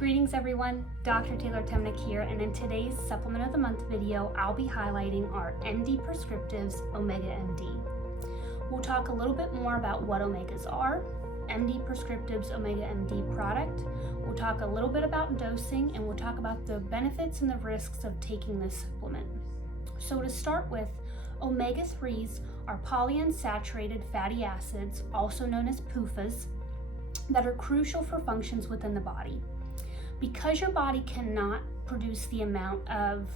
Greetings everyone, Dr. Taylor Temnick here, and in today's Supplement of the Month video, I'll be highlighting our MD Prescriptives Omega MD. We'll talk a little bit more about what omegas are, MD Prescriptives Omega MD product. We'll talk a little bit about dosing, and we'll talk about the benefits and the risks of taking this supplement. So to start with, omega-3s are polyunsaturated fatty acids, also known as PUFAs, that are crucial for functions within the body. Because your body cannot produce the amount of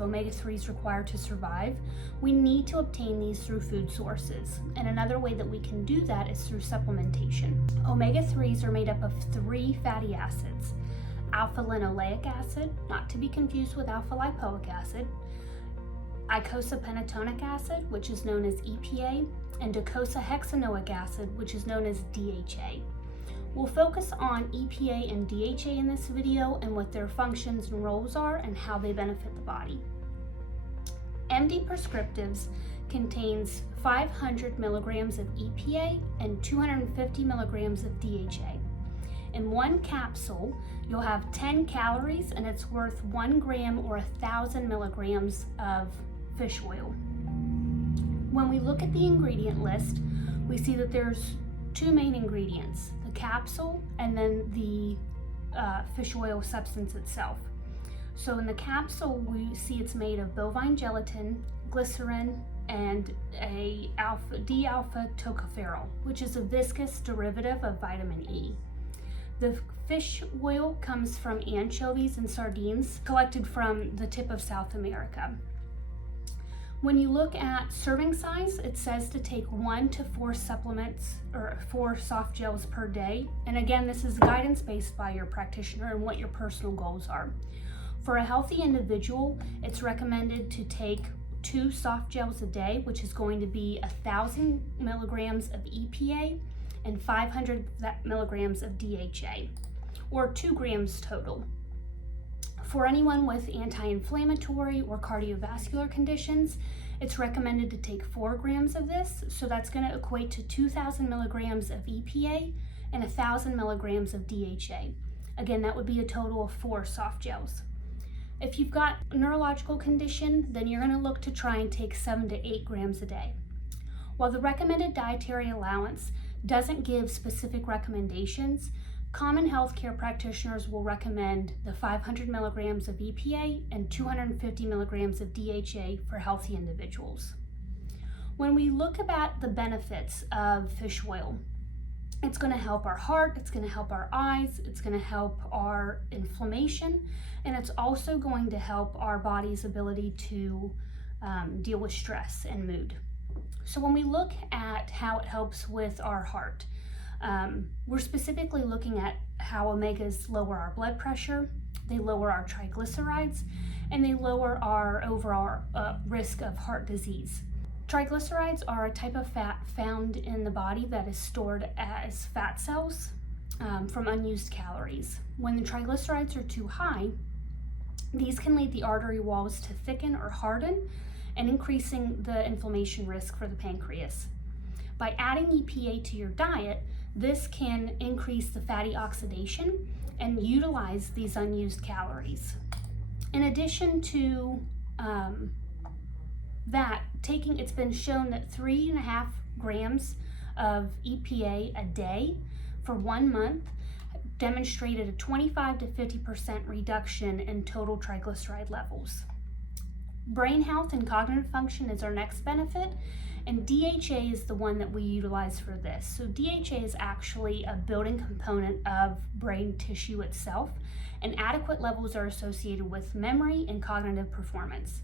omega-3s required to survive, we need to obtain these through food sources. And another way that we can do that is through supplementation. Omega-3s are made up of 3 fatty acids: alpha-linoleic acid, not to be confused with alpha-lipoic acid, eicosapentaenoic acid, which is known as EPA, and docosahexaenoic acid, which is known as DHA. We'll focus on EPA and DHA in this video and what their functions and roles are and how they benefit the body. MD Prescriptives contains 500 milligrams of EPA and 250 milligrams of DHA. In one capsule, you'll have 10 calories and it's worth 1 gram or 1,000 milligrams of fish oil. When we look at the ingredient list, we see that there's 2 main ingredients: the capsule and then the fish oil substance itself. So in the capsule, we see it's made of bovine gelatin, glycerin, and a D-alpha tocopherol, which is a viscous derivative of vitamin E. The fish oil comes from anchovies and sardines collected from the tip of South America. When you look at serving size, it says to take 1 to 4 supplements or 4 soft gels per day. And again, this is guidance based by your practitioner and what your personal goals are. For a healthy individual, it's recommended to take 2 soft gels a day, which is going to be 1,000 milligrams of EPA and 500 milligrams of DHA, or 2 grams total. For anyone with anti-inflammatory or cardiovascular conditions, it's recommended to take 4 grams of this, so that's going to equate to 2,000 milligrams of EPA and 1,000 milligrams of DHA. Again, that would be a total of 4 soft gels. If you've got a neurological condition, then you're going to look to try and take 7 to 8 grams a day. While the recommended dietary allowance doesn't give specific recommendations, common healthcare practitioners will recommend the 500 milligrams of EPA and 250 milligrams of DHA for healthy individuals. When we look at the benefits of fish oil, it's going to help our heart, it's going to help our eyes, it's going to help our inflammation, and it's also going to help our body's ability to deal with stress and mood. So when we look at how it helps with our heart, we're specifically looking at how omegas lower our blood pressure, they lower our triglycerides, and they lower our overall risk of heart disease. Triglycerides are a type of fat found in the body that is stored as fat cells from unused calories. When the triglycerides are too high, these can lead the artery walls to thicken or harden, and increasing the inflammation risk for the pancreas. By adding EPA to your diet, this can increase the fatty oxidation and utilize these unused calories. In addition to that, it's been shown that 3.5 grams of EPA a day for 1 month demonstrated a 25 to 50% reduction in total triglyceride levels. Brain health and cognitive function is our next benefit, and DHA is the one that we utilize for this. So DHA is actually a building component of brain tissue itself, and adequate levels are associated with memory and cognitive performance.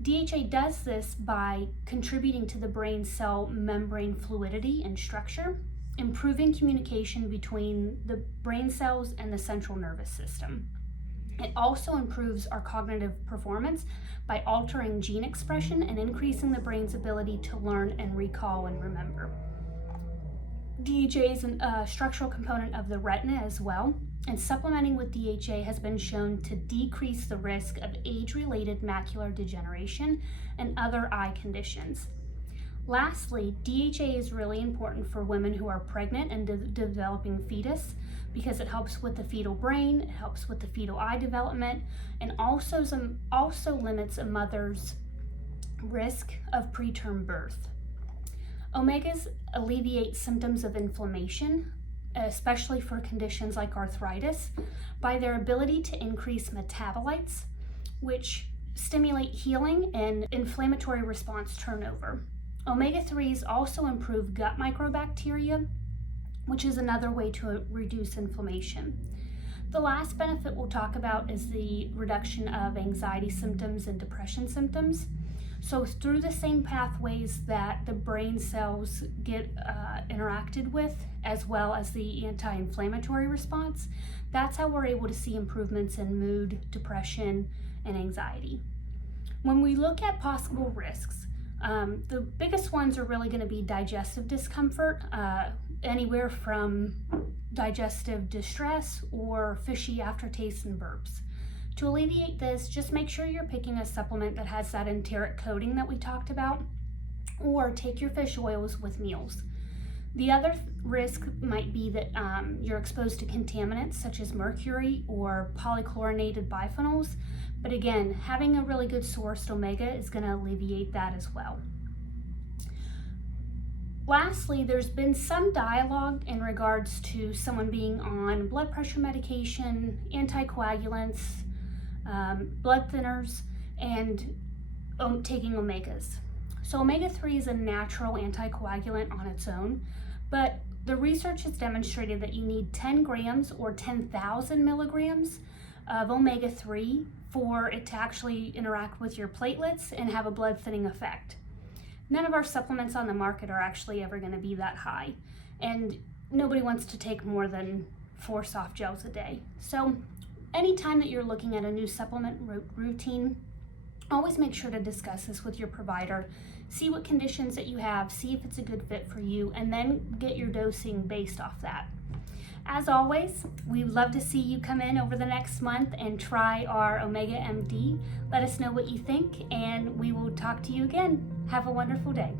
DHA does this by contributing to the brain cell membrane fluidity and structure, improving communication between the brain cells and the central nervous system. It also improves our cognitive performance by altering gene expression and increasing the brain's ability to learn and recall and remember. DHA is a structural component of the retina as well, and supplementing with DHA has been shown to decrease the risk of age-related macular degeneration and other eye conditions. Lastly, DHA is really important for women who are pregnant and developing fetus because it helps with the fetal brain, it helps with the fetal eye development, and also limits a mother's risk of preterm birth. Omegas alleviate symptoms of inflammation, especially for conditions like arthritis, by their ability to increase metabolites, which stimulate healing and inflammatory response turnover. Omega-3s also improve gut microbacteria, which is another way to reduce inflammation. The last benefit we'll talk about is the reduction of anxiety symptoms and depression symptoms. So through the same pathways that the brain cells get interacted with, as well as the anti-inflammatory response, that's how we're able to see improvements in mood, depression, and anxiety. When we look at possible risks, the biggest ones are really going to be digestive discomfort, anywhere from digestive distress or fishy aftertaste and burps. To alleviate this, just make sure you're picking a supplement that has that enteric coating that we talked about, or take your fish oils with meals. The other risk might be that you're exposed to contaminants such as mercury or polychlorinated biphenyls, but again, having a really good sourced omega is going to alleviate that as well. Lastly, there's been some dialogue in regards to someone being on blood pressure medication, anticoagulants, blood thinners, and taking omegas. So omega-3 is a natural anticoagulant on its own, but the research has demonstrated that you need 10 grams or 10,000 milligrams of omega-3 for it to actually interact with your platelets and have a blood thinning effect. None of our supplements on the market are actually ever going to be that high, and nobody wants to take more than 4 soft gels a day. So anytime that you're looking at a new supplement routine, always make sure to discuss this with your provider, see what conditions that you have, see if it's a good fit for you, and then get your dosing based off that. As always, we'd love to see you come in over the next month and try our Omega MD. Let us know what you think, and we will talk to you again. Have a wonderful day.